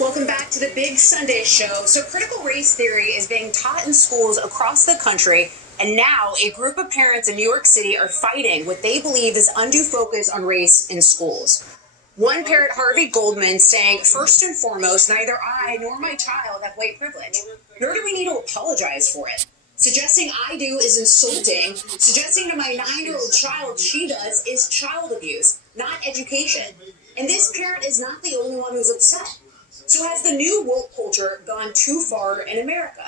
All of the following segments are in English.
Welcome back to the Big Sunday Show. So critical race theory is being taught in schools across the country, and now a group of parents in New York City are fighting what they believe is undue focus on race in schools. One parent, Harvey Goldman, saying, first and foremost, neither I nor my child have white privilege, nor do we need to apologize for it. Suggesting I do is insulting. Suggesting to my 9-year-old child she does is child abuse, not education. And this parent is not the only one who's upset. So has the new woke culture gone too far in America?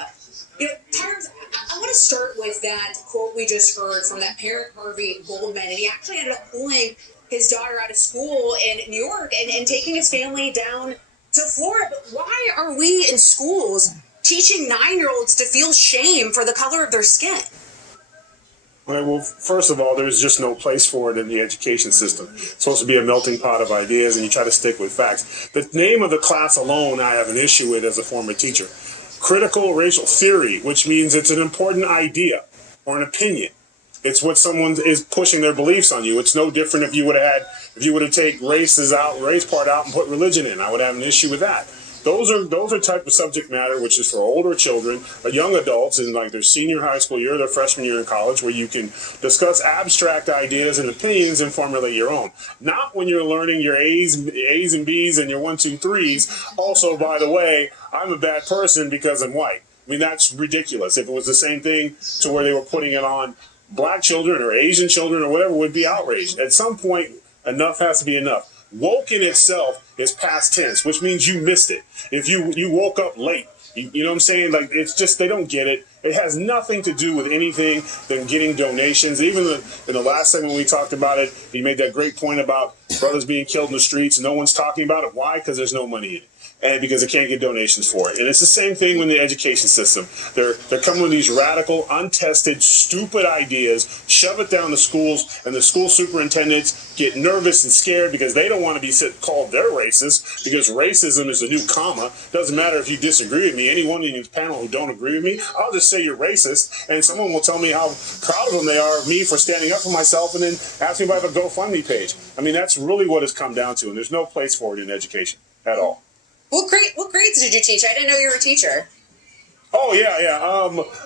You know, Tyrus, I want to start with that quote we just heard from that parent, Harvey Goldman, and he actually ended up pulling his daughter out of school in New York and taking his family down to Florida. But why are we in schools teaching 9-year-olds to feel shame for the color of their skin? Well, first of all, there's just no place for it in the education system. It's supposed to be a melting pot of ideas, and you try to stick with facts. The name of the class alone I have an issue with as a former teacher. Critical racial theory, which means it's an important idea or an opinion. It's what someone is pushing their beliefs on you. It's no different if you would have taken race part out and put religion in. I would have an issue with that. Those are type of subject matter which is for older children, or young adults in like their senior high school year, their freshman year in college, where you can discuss abstract ideas and opinions and formulate your own. Not when you're learning your A's and B's and your 1, 2, 3s. Also, by the way, I'm a bad person because I'm white. I mean, that's ridiculous. If it was the same thing to where they were putting it on black children or Asian children or whatever, would be outraged. At some point, enough has to be enough. Woke in itself is past tense, which means you missed it. If you woke up late, you know what I'm saying? Like, it's just, they don't get it. It has nothing to do with anything than getting donations. Even in the last segment we talked about it, he made that great point about brothers being killed in the streets. No one's talking about it. Why? Because there's no money in it. And because they can't get donations for it. And it's the same thing with the education system. They're coming with these radical, untested, stupid ideas, shove it down the schools, and the school superintendents get nervous and scared because they don't want to be called they're racist, because racism is the new comma. Doesn't matter if you disagree with me. Anyone in this panel who don't agree with me, I'll just say you're racist, and someone will tell me how proud of them they are of me for standing up for myself, and then ask me if I have a GoFundMe page. I mean, that's really what it's come down to, and there's no place for it in education at all. What grades did you teach? I didn't know you were a teacher. Oh, yeah.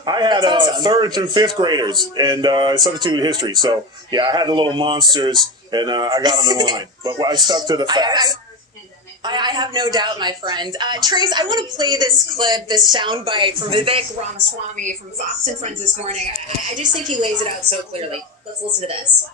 I had awesome. 3rd through 5th graders and substitute history. So, yeah, I had the little monsters, and I got them in line. But I stuck to the facts. I have no doubt, my friend. Trace, I want to play this clip, this soundbite from Vivek Ramaswamy from Fox and Friends this morning. I just think he lays it out so clearly. Let's listen to this.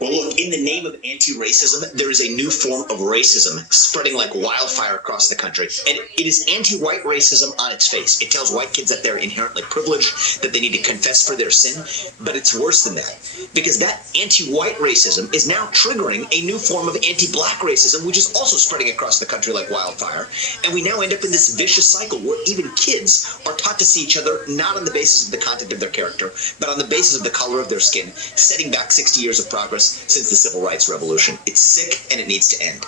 Well, look, in the name of anti-racism, there is a new form of racism spreading like wildfire across the country. And it is anti-white racism on its face. It tells white kids that they're inherently privileged, that they need to confess for their sin. But it's worse than that, because that anti-white racism is now triggering a new form of anti-black racism, which is also spreading across the country like wildfire. And we now end up in this vicious cycle where even kids are taught to see each other not on the basis of the content of their character, but on the basis of the color of their skin, setting back 60 years of progress since the Civil Rights Revolution. It's sick and it needs to end.